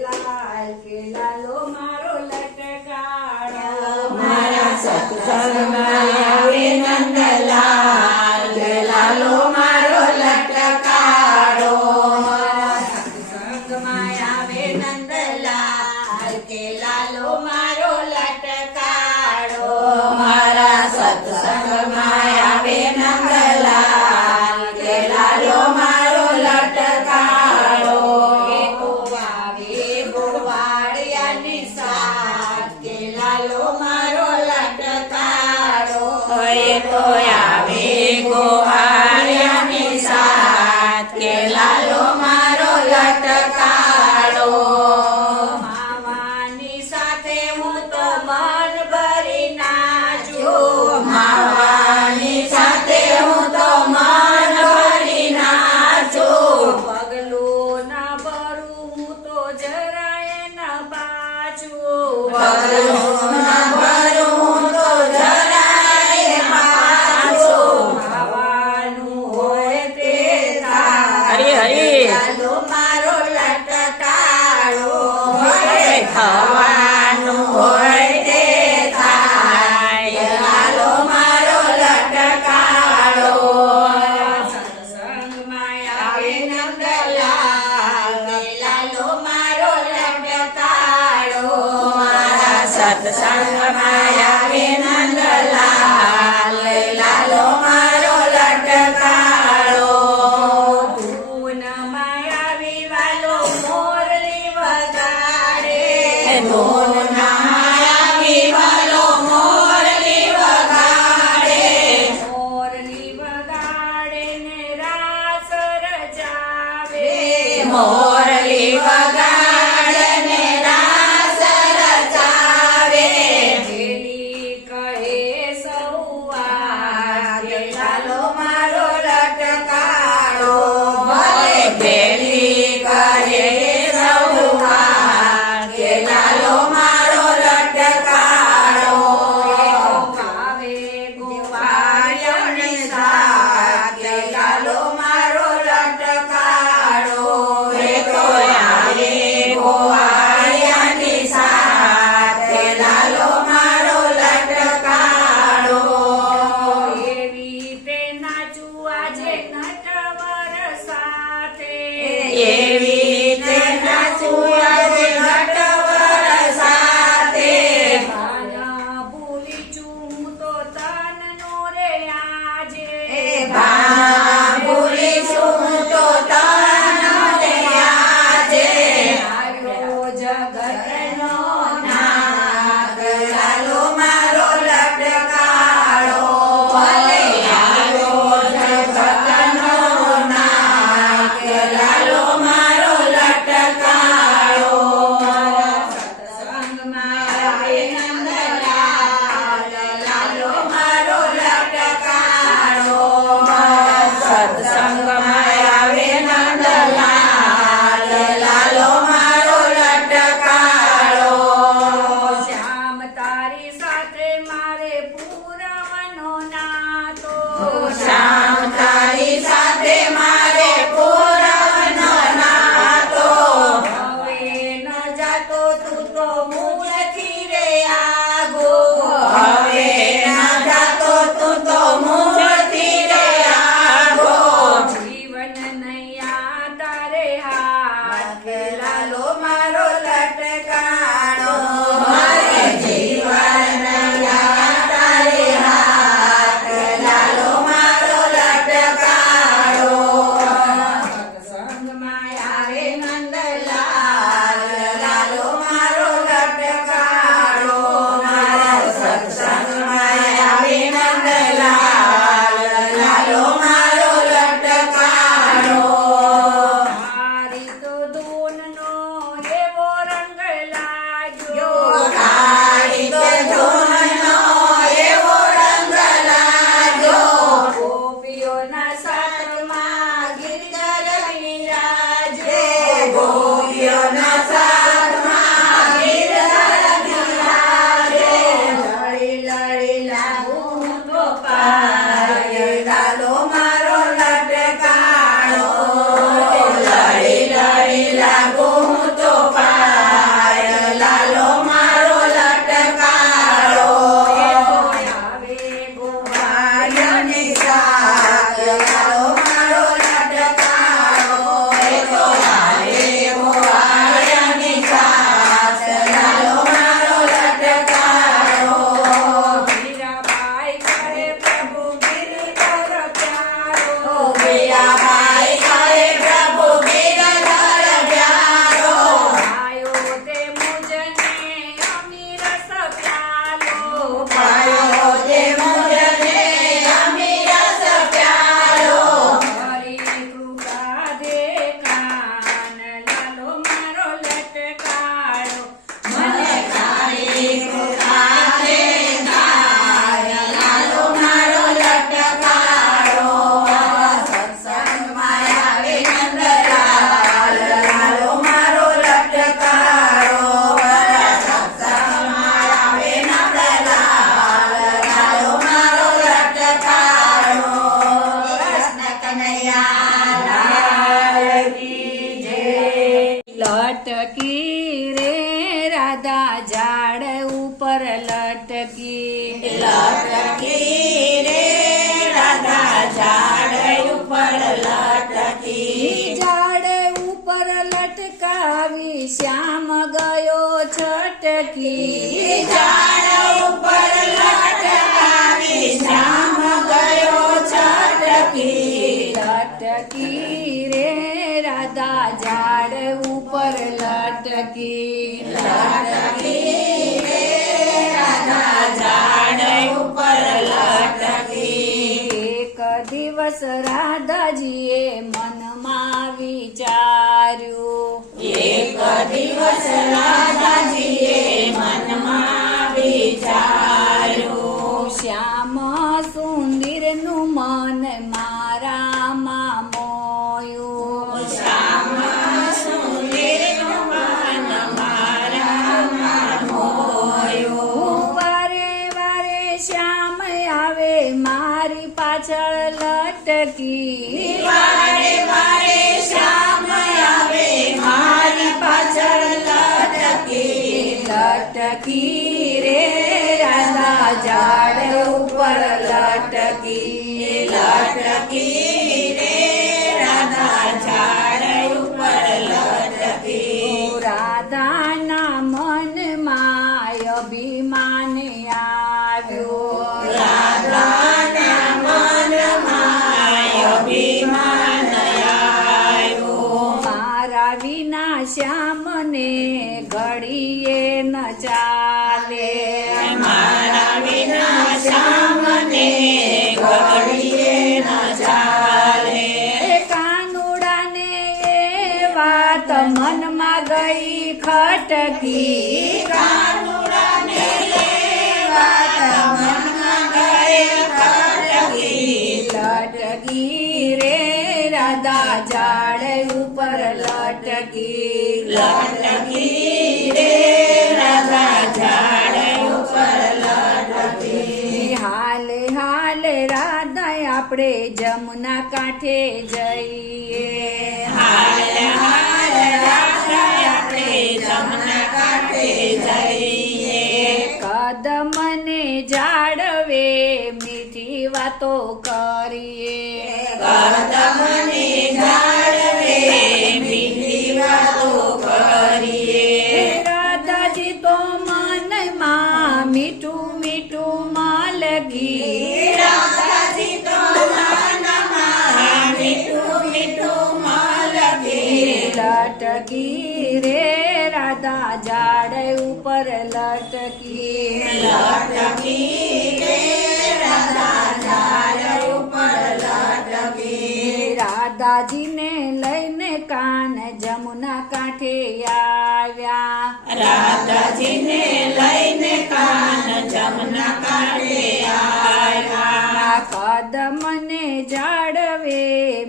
નંદલાલ કે લાલો મારો લટકાડો મારા સત્સંગમાં આવે નંદલાલ કે લાલો મારો લટકાડો સત્સંગમાં આવે નંદલાલ કે લાલો મારો લટકાડો મારા સત્સંગમાં આવે નંદલાલ કે લાલો મારો લટકાડો એ તો આવે ગોવાળિયાની સાથ કે લાલો મારો લટકાડો એ તો આવે ગોવાળિયાની સાથ કે લાલો મારો લટકાડો માવાની સાથે હું તો મન ભરી નાચું માવાની સાથે હું તો મન ભરી નાચું પગલું ના ભરું હું તો જરાય ન પાછું પગલું ન ભરું હું તો જરાય પાછું ખાવાનું હોય તે થાય હરી હરી ચાલો મારો લટકાડો ખાવાનું હોય તે થાય લાલો મારો લટકાડો સત્સંગમાં આવે નંદલાલ કે લાલો મારો લટકાડો મારા સત્સંગમાં આવે નંદલાલ લાલો મારો લટકાડો ધૂનમાં આવી વાલો મોરલી વગાડે ધૂનમાં આવી વાલો મોરલી વગાડે મોરલી વગાડે ને રાસ રચાવે મોરલી વગાડે ને રાસ રચાવે પેલી કહે સૌવા કે લાલો મારો લટકાડો ભલે પેલી કરે સૌવા કે લાલો લટકી રે રાધા ઝાડ ઉપર લટકી લટકી રે રાધા ઝાડ ઉપર લટકી ઝાડ ઉપર લટકાવી શ્યામ ગયો છટકી ઝાડ ઉપર લટકાવી શ્યામ ગયો છટકી લટકી રે રાધા ઝાડ ઉપર લટકી લટકી રે રાધા ઝાડ ઉપર લટકી એક દિવસ રાધાજીએ મનમાં વિચાર્યું એક દિવસ રાધાજીએ મનમાં વિચાર્યું શ્યામ સુંદરનું મન મારામાં મોયું શ્યામ સુંદરનું મન મારામાં મોયું વારે વારે શ્યામ આવે મારી પાછળ લટકી વારે વારે શ્યામ આવે મારી પાછળ લટકી લટકી રે રાધા ઝાડ ઉપર લટકી લટકી રે રાધા ઝાડ ઉપર લટકી રાધાના મનમાં અભિમાન આવ્યું રાધાના મનમાં અભિમાન આવ્યું મારા વિના શ્યામને ઘડીએ ન ચાલે મારા વિના શ્યામને ઘડીએ ન ચાલે કાનુડાને એ વાત મનમાં ગઈ ખટકી કાનુડાને વાત મનમાં ગઈ ખટકી લટકી રે રાધા ઝાડ ઉપર લટકી લટકી રે રાધા ઝાડ ઉપર લટકી હાલે હાલે રાધા આપણે જમુના કાંઠે જઈએ હાલ હાલ રાધા આપણે જમના કાંઠે જઈએ કદમને જાળવે મીઠી વાતો કરીએ કદમને જાળવે મીઠી વાતો કરીએ રાધાજી તો મનમાં મીઠું મીઠું મલકી રાધાજી તો મનમાં મીઠું મીઠું મલકી લટકી રે રાધા ઝાડ ઉપર લટકી લટકી રે રાધા ઝાડ ઉપર લટકી રાધાજીને લઈને કાન જમુના કાંઠે આવ્યા રાધાજીને લઈને કાન જમના કાંઠે આવ્યા કદમને જાળવે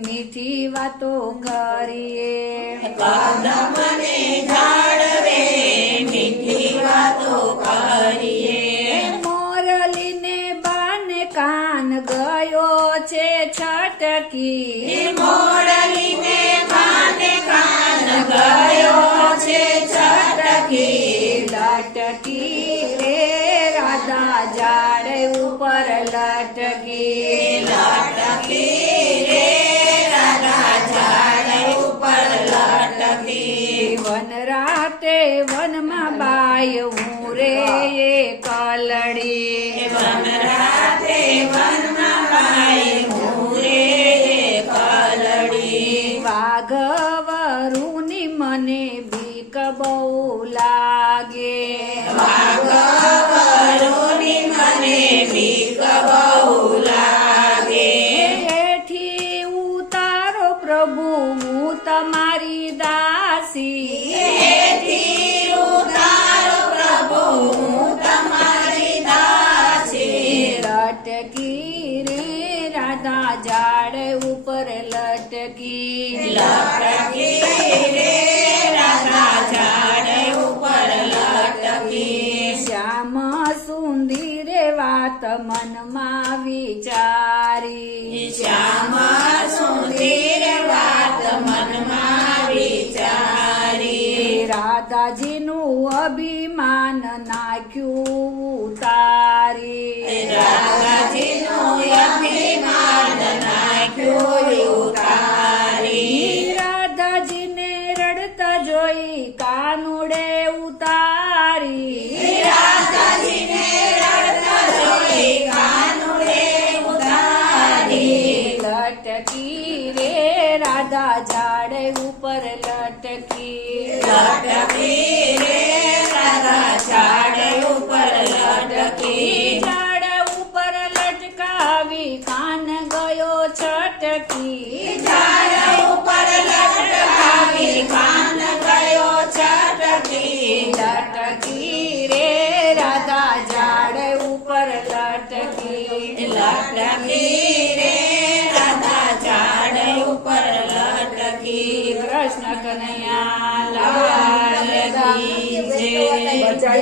મીઠી વાતો કરીએ કદમને જાળવે મીઠી વાતો કરીએ મોરલીને બાને કાન ગયો છે છટકી મોરલીને કાને કાન ગયો છે છટકી લટકી રે રાધા ઝાડ ઉપર લટકી લટકી રે રાધા ઝાડ ઉપર લટકી વન રાતે વનમાં બાય હું રે એ કલડી વન રાતે વનમાં બાઈ મૂરે કલડી વાઘવરુની મને બીક બહુ લાગે વાઘવરુની મને બીક બહુ લાગે હેઠી ઉતારો પ્રભુ હું તમારી દાસી એથી ઉતારો પ્રભુ હું તમારી દાસી લટકી રે રાધા ઝાડ ઉપર લટકી લટકી રે રાધા ઝાડ ઉપર લટકી શ્યામ સુંદરે વાત મનમાં વિચારી શ્યામ સુંદર વાત મનમાં વિચારી રાધાજીનું અભિમાન નાખ્યું ઉતારી રાધાજીનું અભિમાન નાખ્યું ઉતારી રાધાજીને રડતા જોઈ કાનુડે ઉતારી રાધાજીને રડતા જોઈ કાનુડે ઉતારી લટકી રે રાધા ઝાડ ઉપર લટકી લટકી રે રાધા ઝાડ ઉપર લટકી ઝાડ ઉપર લટકાવી કાન ગયો છટકી ઝાડ ઉપર લટકાવી કાન ગયો છટકી લટકી રે રાધા ઝાડ ઉપર લટકી લટકી રે રાધા ઝાડ ઉપર લટકી કૃષ્ણ કનૈયા લાલ કી જય.